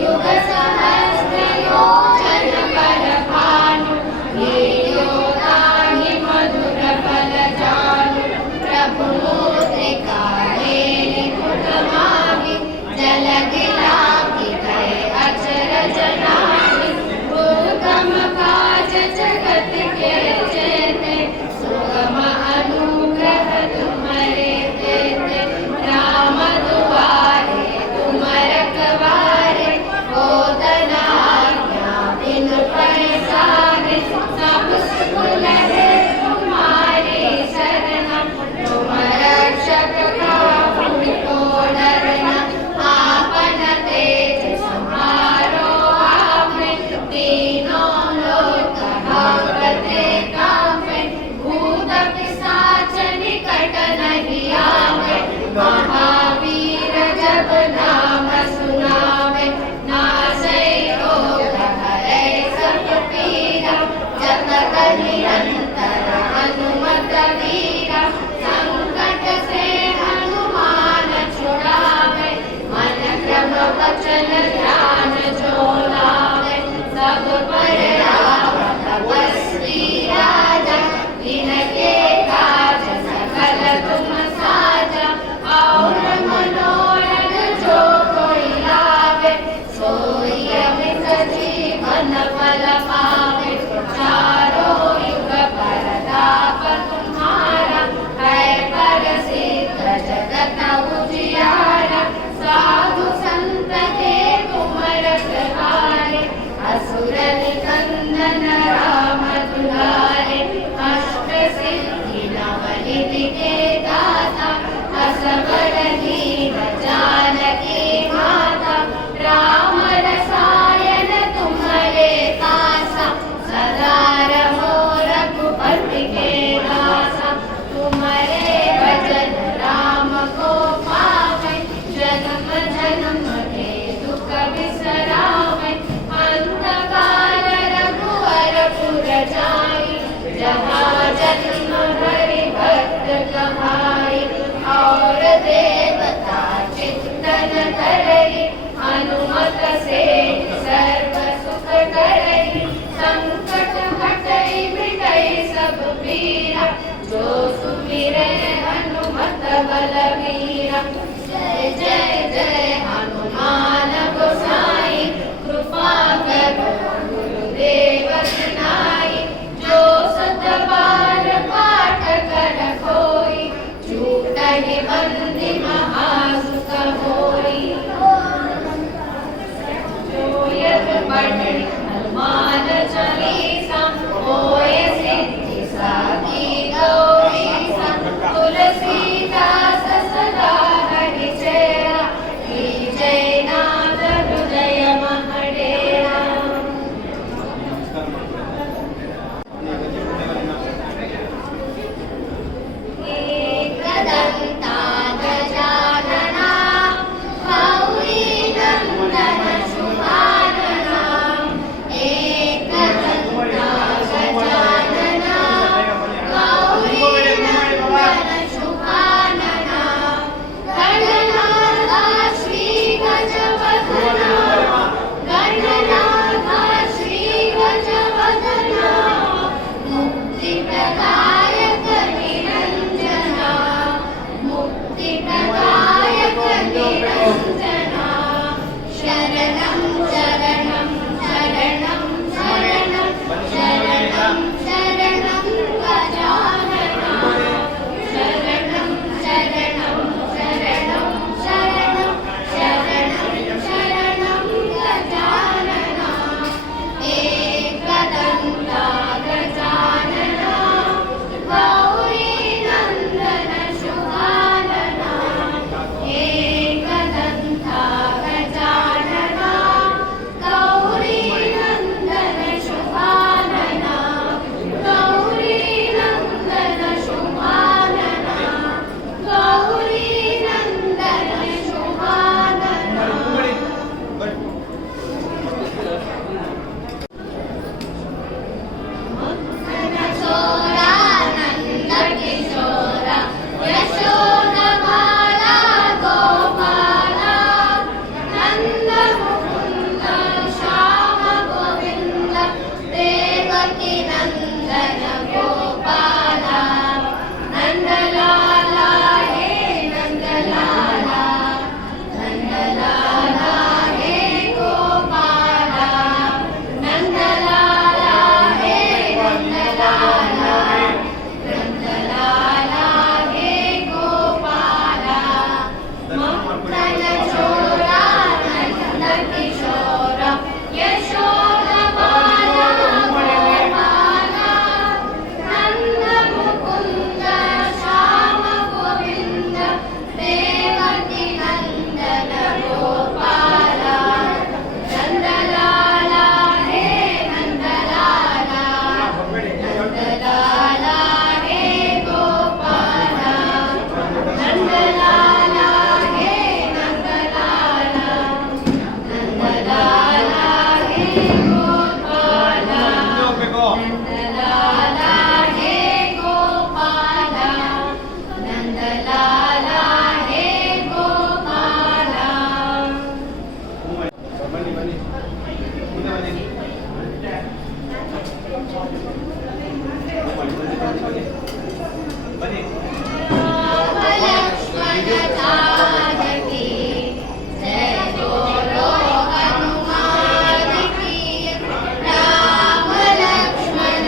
युग सहस्र योजन पर भानु, ये योगा जय जय जय हनुमान गोसाई, कृपा करो गुरुदेव की नाई। जो सत बार पाठ कर कोई, छूटहि बंदी महासुख होई। जो यत पढ़े हनुमान चालीसा, होय सिद्धि साखी गौरीसा। तुलसीदास सदा हरिचेरा, कीजय नाथ हृदय महडेरा। एकदंता गजानना, गौरी नंदन शुभानना। एकदंता गजानना, गौरी नंदन शुभानना। गणनाथा श्री गजवदना, गणनाथा श्री गजवदना। मुक्तिप्रदायक निरंजना, मुक्तिप्रदायक निरंजना। शरणं शरणं शरणं शरणं शरणं शरणं गजानना। शरणं शरणं शरणं शरणं शरणं शरणं गजानना। एकदंता गजानना, गौरी नंदन शुभानना। एकदंता गजानना, गौरी नंदन शुभानना। गौरी नंदन शुभानना, गौरी नंदन शुभानना। चोरा नंद किशोरा, यशोदा बाला गोपाला। नंद मुकुंद श्याम गोविंद, देवकी नंदन गोपाला। नंदलाला हे नंदलाला, नंदलाला हे गोपाला। नंदलाला हे नंदलाला, नंदलाला हे गोपाला। मक्खन चोरा नंद किशोरा, यशोदा बाला गोपाला। नंद मुकुंद श्याम गोविंद, देवकी नंदन गोपाला। नंदलाला हे नंदलाला, नंदलाला हे गोपाला। नंदलाला हे नंदलाला, नंदलाला हे गोपाला। नंदलाला हे गोपाला, नंदलाला हे गोपाला। ಬನ್ನಿ ಬನ್ನಿ ಮುಂದೆ ಬನ್ನಿ ಬನ್ನಿ राम लक्ष्मण जानकी, जय बोलो हनुमान की। राम लक्ष्मण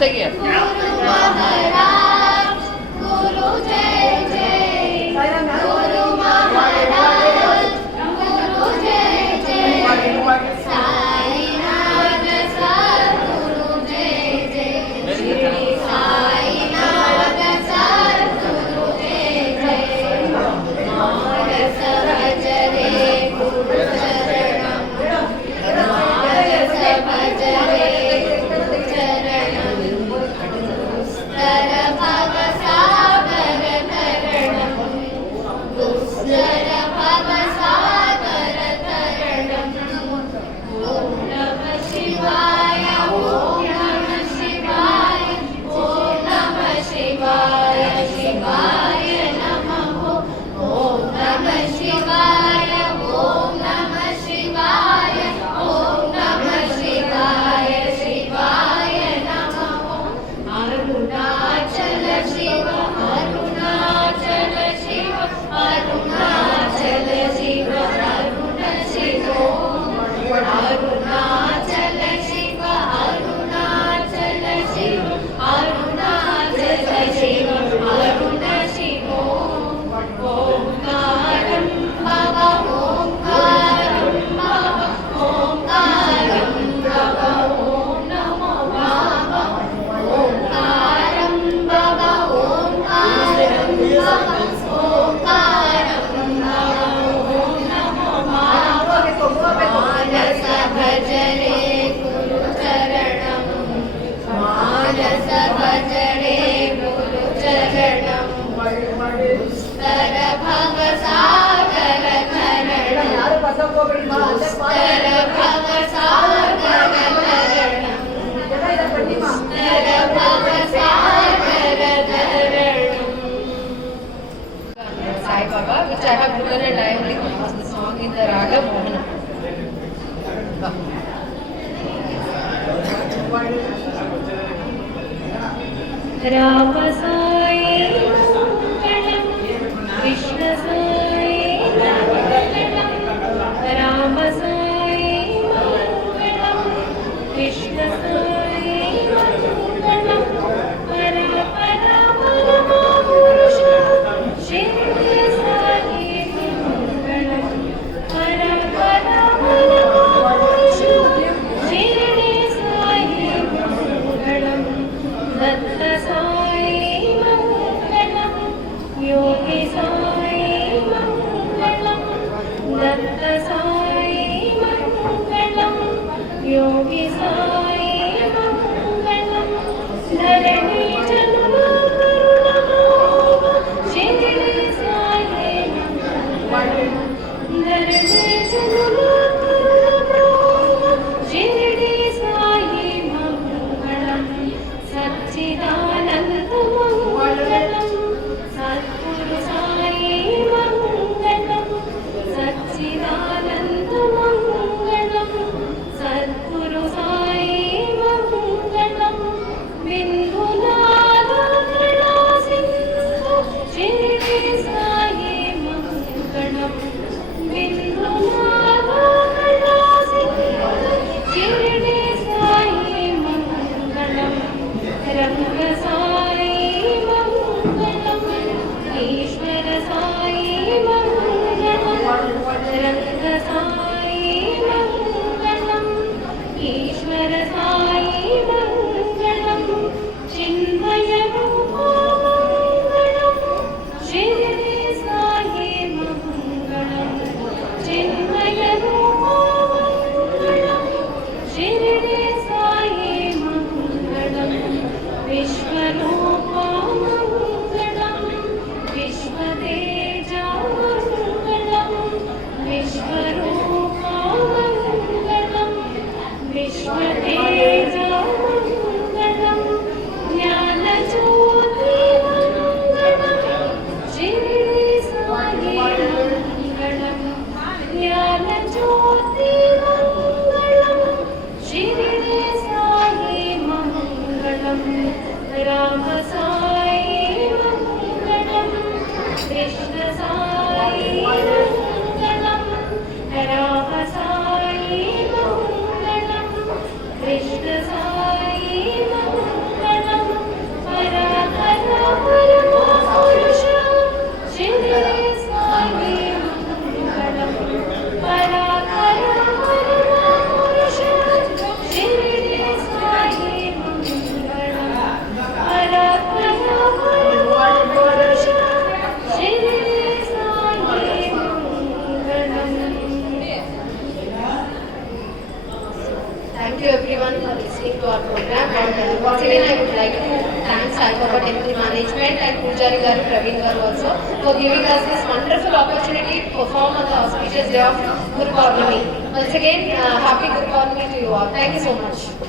ತೆಗಿಯ. गुरु महाराज गुरु जय जय गुरु महाराज गुरु जय जय साईनाथ सद्गुरु जय जय श्री साईनाथ सद्गुरु जय जय मानस भज रे गुरु चरणम मानस भज रे गुरु चरणम दुस्तर भव सागर तरणम दुस्तर भव सागर तरणम ओम नमः शिवाय ओम नमः शिवाय ओम नमः शिवाय शिवाय नमः ओम नमः शिवाय ओम नमः शिवाय ओम नमः शिवाय शिवाय नमः अरुणाचल शिव अरुणाचल शिव अरुणाचल शिव अरुण शिव अरुणाचल शिव अरुणाचल शिव अरुणाचल शिव अरुण शिव ओंकारं भव ओंकारं भव ओंकारं भव ओम नमो भव ओंकारं भव ओंकारं भव ओंकारं भव ओम नमो भव मानस भज रे गुरु चरणम मानस भज रे गुरु चरणम दुस्तर भव सागर तरणम दुस्तर भव सागर तरणम दुस्तर भव सागर तरणम Sai Baba, which I have given a diary of the song in the Raga Mohana. Ram Sai मंगलम कृष्ण साई मंगलम राम साई मंगलम कृष्ण साई मंगलम पर परमपुरुष शिव साई मंगलम पर परमपुरुष शिरडी साई मंगलम दत्त साई मंगलम योगी साई मंगलम दत्त साई मंगलम योगी साई मंगलम धरणी जन्म करुणा शिरडी साई मंगलम धरणी जन्म करुणा शिरडी साई मंगलम सच्चिदानंद मंगलम सद्गुरु साई मंगलम सच्चिदानंद मंगलम सद्गुरु साई मंगलम बिंदुनाथ कला सिंधु शिरडी साई मंगलम बिंदुनाथ कला सिंधु शिरडी साई मंगलम रंग साई मंगलम ईश्वर साई मंगलम रंग साई मंगलम ईश्वर साई मंगलम चिन्मय रूप मंगलम शिरडी साई मंगलम चिन्मय रूप मंगलम शिरडी साई मंगलम विश्वरूप मंगलम विश्वतेज मंगलम विश्वरूप मंगलम विश्वतेज मंगलम ज्ञानज्योति मंगलम शिरडी साई मंगलम ज्ञानज्योति मंगलम शिरडी साई मंगलम राम साई मंगलम कृष्ण साई मंगलम राम साई मंगलम कृष्ण साई मंगलम you everyone for listening to our program. And once again, I would like to thank Sai Baba Temple Management and Pujari Garu, Praveen Garu also for giving us this wonderful opportunity to perform on the auspicious day of Guru Purnami. Once again, happy Guru Purnami to you all. Thank you so much.